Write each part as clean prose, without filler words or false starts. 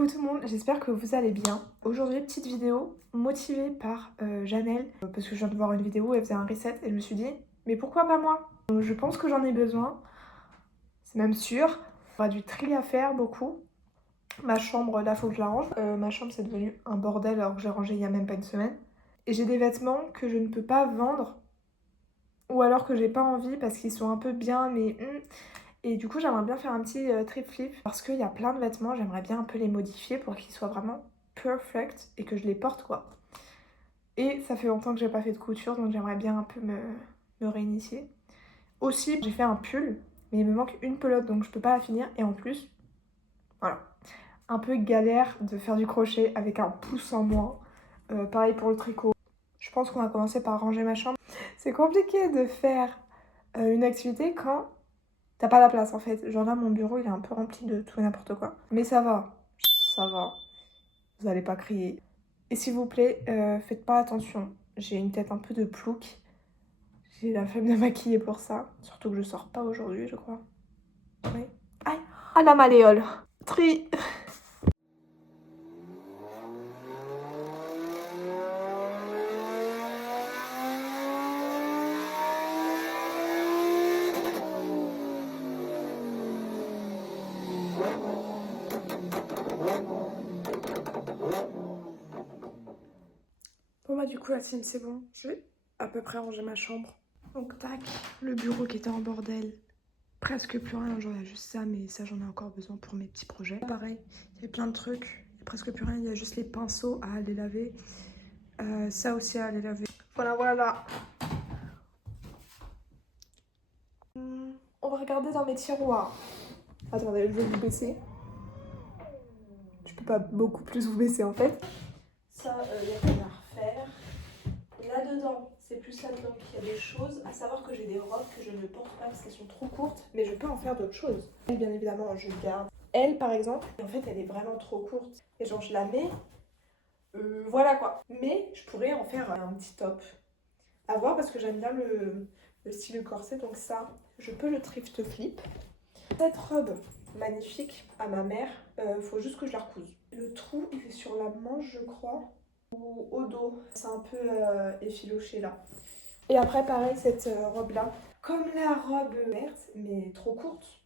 Coucou tout le monde, j'espère que vous allez bien. Aujourd'hui, petite vidéo motivée par Janelle, parce que je viens de voir une vidéo où elle faisait un reset et je me suis dit, mais pourquoi pas moi? Je pense que j'en ai besoin, c'est même sûr. On a du tri à faire, beaucoup. Ma chambre, là, faut que je la range. Ma chambre, c'est devenu un bordel alors que j'ai rangé il y a même pas une semaine. Et j'ai des vêtements que je ne peux pas vendre, ou alors que j'ai pas envie parce qu'ils sont un peu bien, mais... Et du coup, j'aimerais bien faire un petit trip flip parce qu'il y a plein de vêtements, j'aimerais bien un peu les modifier pour qu'ils soient vraiment perfect et que je les porte quoi. Et ça fait longtemps que j'ai pas fait de couture donc j'aimerais bien un peu me réinitier. Aussi, j'ai fait un pull, mais il me manque une pelote donc je peux pas la finir et en plus, voilà, un peu galère de faire du crochet avec un pouce en moins. Pareil pour le tricot. Je pense qu'on va commencer par ranger ma chambre. C'est compliqué de faire une activité quand t'as pas la place en fait. Genre là, mon bureau il est un peu rempli de tout et n'importe quoi. Mais ça va, ça va. Vous allez pas crier. Et s'il vous plaît, faites pas attention. J'ai une tête un peu de plouc. J'ai la flemme de maquiller pour ça. Surtout que je sors pas aujourd'hui, je crois. Oui. Aïe! Ah la malléole! Tri! Bon bah du coup la team c'est bon. Je vais à peu près ranger ma chambre. Donc tac, le bureau qui était en bordel. Presque plus rien, genre il y a juste ça, mais ça j'en ai encore besoin pour mes petits projets. Pareil, il y a plein de trucs, il y a presque plus rien, il y a juste les pinceaux à aller laver. Ça aussi à aller laver. Voilà, voilà. On va regarder dans mes tiroirs. Attendez, je vais vous baisser. Je peux pas beaucoup plus vous baisser en fait. Ça, il y a rien à refaire. Là-dedans, c'est plus là-dedans qu'il y a des choses. À savoir que j'ai des robes que je ne porte pas parce qu'elles sont trop courtes, mais je peux en faire d'autres choses. Elle, bien évidemment, je garde. Elle, par exemple, en fait, elle est vraiment trop courte. Et genre, je la mets, voilà quoi. Mais je pourrais en faire un petit top. À voir parce que j'aime bien le style corset, donc ça, je peux le thrift flip. Cette robe magnifique à ma mère, faut juste que je la recouse. Le trou, il est sur la manche, je crois, ou au dos. C'est un peu effiloché là. Et après, pareil, cette robe-là, comme la robe verte, mais trop courte.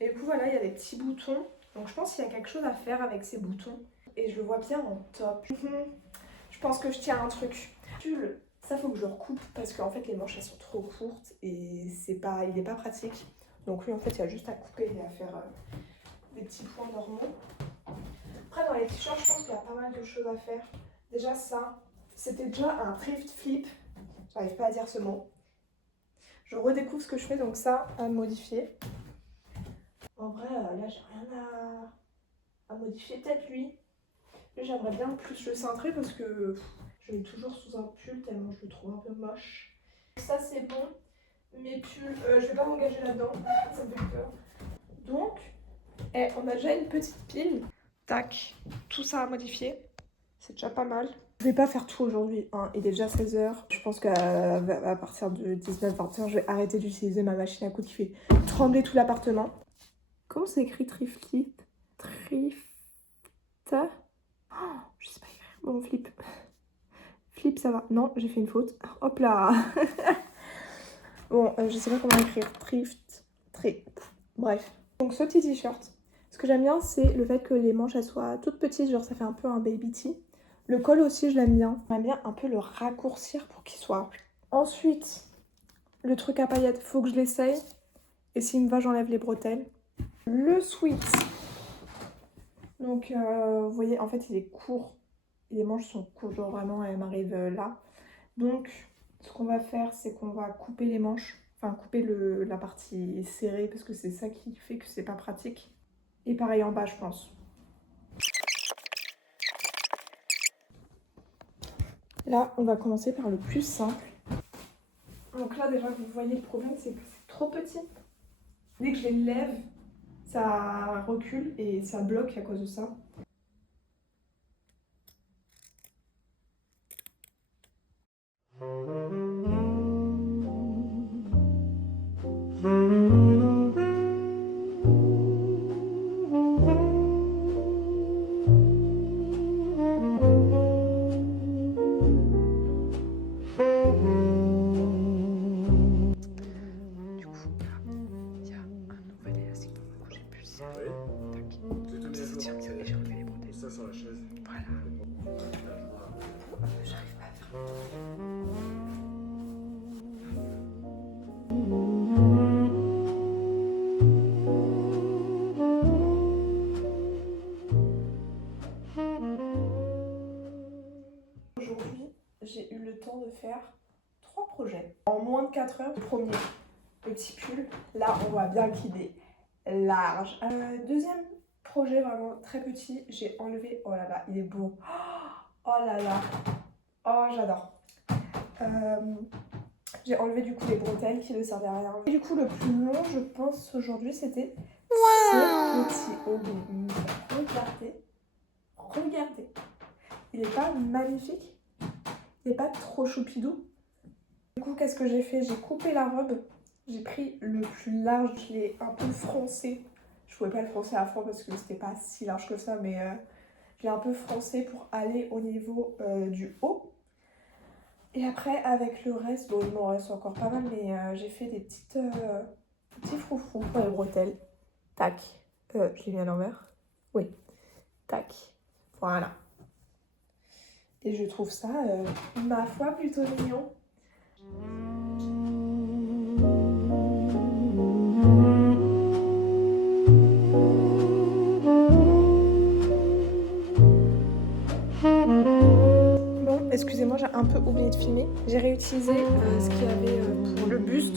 Et du coup, voilà, il y a des petits boutons. Donc je pense qu'il y a quelque chose à faire avec ces boutons. Et je le vois bien en top. Je pense que je tiens un truc. Pull, ça faut que je le recoupe parce qu'en fait les manches elles sont trop courtes et il est pas pratique. Donc lui en fait il y a juste à couper et à faire des petits points normaux. Après dans les t-shirts je pense qu'il y a pas mal de choses à faire. Déjà ça, c'était déjà un thrift flip. J'arrive pas à dire ce mot. Je redécouvre ce que je fais donc ça à modifier. En vrai là j'ai rien à modifier. Peut-être lui. Lui j'aimerais bien plus le cintrer parce que je l'ai toujours sous un pull tellement je le trouve un peu moche. Ça c'est bon. Mes pulls, je vais pas m'engager là-dedans, ça me fait peur. Donc, on a déjà une petite pile. Tac, tout ça à modifier. C'est déjà pas mal. Je vais pas faire tout aujourd'hui, hein. Il est déjà 16h. Je pense qu'à partir de 19-20h, je vais arrêter d'utiliser ma machine à coudre qui fait trembler tout l'appartement. Comment c'est écrit Triflip? Trifta? Oh, je sais pas écrire. Bon, flip. Flip, ça va. Non, j'ai fait une faute. Hop là. Bon, je sais pas comment écrire. Bref. Donc ce petit t-shirt. Ce que j'aime bien, c'est le fait que les manches, elles soient toutes petites. Genre, ça fait un peu un baby tee. Le col aussi, je l'aime bien. J'aime bien un peu le raccourcir pour qu'il soit... Ensuite, le truc à paillettes, faut que je l'essaye. Et s'il me va, j'enlève les bretelles. Le sweat. Donc, vous voyez, en fait, il est court. Les manches sont courtes, genre vraiment, elles m'arrivent là. Donc, ce qu'on va faire, c'est qu'on va couper les manches. Enfin, couper la partie serrée, parce que c'est ça qui fait que c'est pas pratique. Et pareil en bas, je pense. Là, on va commencer par le plus simple. Donc là, déjà, vous voyez, le problème, c'est que c'est trop petit. Dès que je les lève, ça recule et ça bloque à cause de ça. tiens mieux et j'ai enlevé les bretelles. Ça sur la chaise. Voilà. J'arrive pas à faire. Aujourd'hui, j'ai eu le temps de faire 3 projets. En moins de 4 heures, le premier, petit pull. Là, on voit bien qu'il est large. Deuxième projet vraiment très petit, j'ai enlevé, oh là là, il est beau. Oh là là, oh j'adore. J'ai enlevé du coup les bretelles qui ne servaient à rien. Et du coup le plus long je pense aujourd'hui c'était ce petit haut. Regardez, regardez. Il n'est pas magnifique? Il n'est pas trop choupidou? Du coup qu'est-ce que j'ai fait? J'ai coupé la robe. J'ai pris le plus large, je l'ai un peu froncé. Je pouvais pas le froncer à fond parce que c'était pas si large que ça, mais je l'ai un peu froncé pour aller au niveau du haut. Et après, avec le reste, bon, il m'en reste encore pas mal, mais j'ai fait des petits froufrous pour les bretelles. Tac. Je l'ai mis à l'envers. Oui. Tac. Voilà. Et je trouve ça, ma foi, plutôt mignon. Excusez-moi, j'ai un peu oublié de filmer. J'ai réutilisé ce qu'il y avait pour le buste.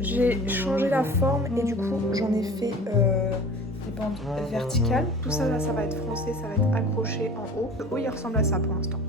J'ai changé la forme et du coup, j'en ai fait des bandes verticales. Tout ça, là, ça va être froncé, ça va être accroché en haut. Le haut, il ressemble à ça pour l'instant.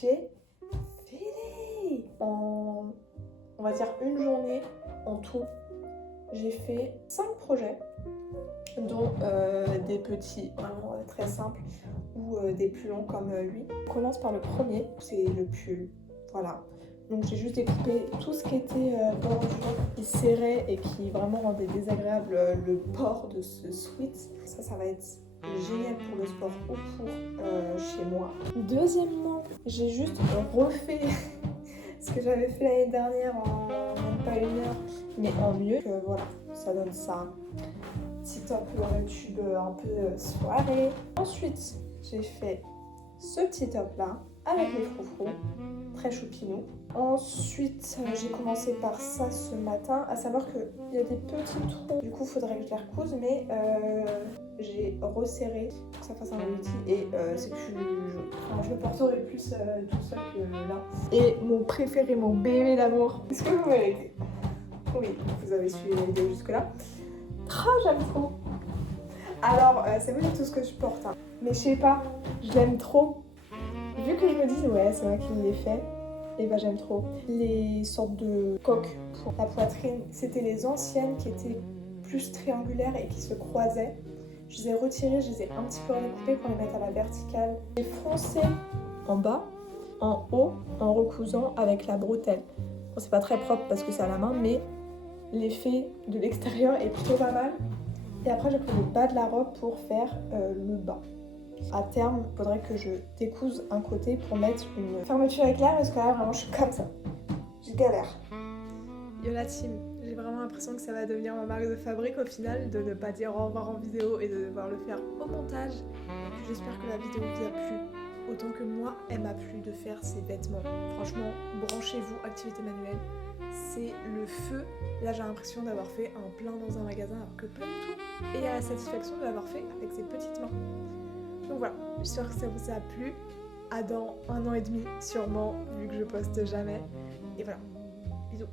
J'ai fini on va dire une journée en tout. J'ai fait 5 projets, dont des petits vraiment très simples ou des plus longs comme lui. On commence par le premier, c'est le pull. Voilà. Donc j'ai juste découpé tout ce qui était bordure qui serrait et qui vraiment rendait désagréable le port de ce sweat. Ça va être génial pour le sport ou pour chez moi. Deuxièmement, j'ai juste refait ce que j'avais fait l'année dernière en même pas 1 heure, mais en mieux. Voilà, ça donne ça. Petit top tube un peu soirée. Ensuite, j'ai fait ce petit top là avec les froufrous, très choupinou. Ensuite, j'ai commencé par ça ce matin, à savoir qu'il y a des petits trous. Du coup, il faudrait que je les recouse, mais j'ai resserré pour que ça fasse un outil et c'est plus joli. Enfin, je le porterai plus tout seul que là. Et mon préféré, mon bébé d'amour, est-ce que vous méritez? Oui, vous avez suivi la vidéo jusque-là. Ah, j'aime trop. Alors, c'est pas du tout ce que je porte, hein. Mais je sais pas, je l'aime trop. Vu que je me dis, ouais, c'est moi qui l'ai fait, et bah j'aime trop. Les sortes de coques pour la poitrine, c'était les anciennes qui étaient plus triangulaires et qui se croisaient. Je les ai retirées, je les ai un petit peu recoupées pour les mettre à la verticale. J'ai froncé en bas, en haut, en recousant avec la bretelle. Bon, c'est pas très propre parce que c'est à la main, mais l'effet de l'extérieur est plutôt pas mal. Et après, j'ai pris le bas de la robe pour faire le bas. À terme, il faudrait que je découse un côté pour mettre une fermeture éclair parce que là, vraiment, je suis comme ça. Je galère. Yola Team, j'ai vraiment l'impression que ça va devenir ma marque de fabrique au final, de ne pas dire au revoir en vidéo et de devoir le faire au montage. J'espère que la vidéo vous a plu autant que moi, elle m'a plu de faire ces vêtements. Franchement, branchez-vous, activité manuelle. C'est le feu. Là, j'ai l'impression d'avoir fait un plein dans un magasin alors que pas du tout. Et il y a la satisfaction de l'avoir fait avec ses petites mains. Donc voilà, j'espère que ça vous a plu. À dans 1 an et demi, sûrement, vu que je poste jamais. Et voilà, bisous.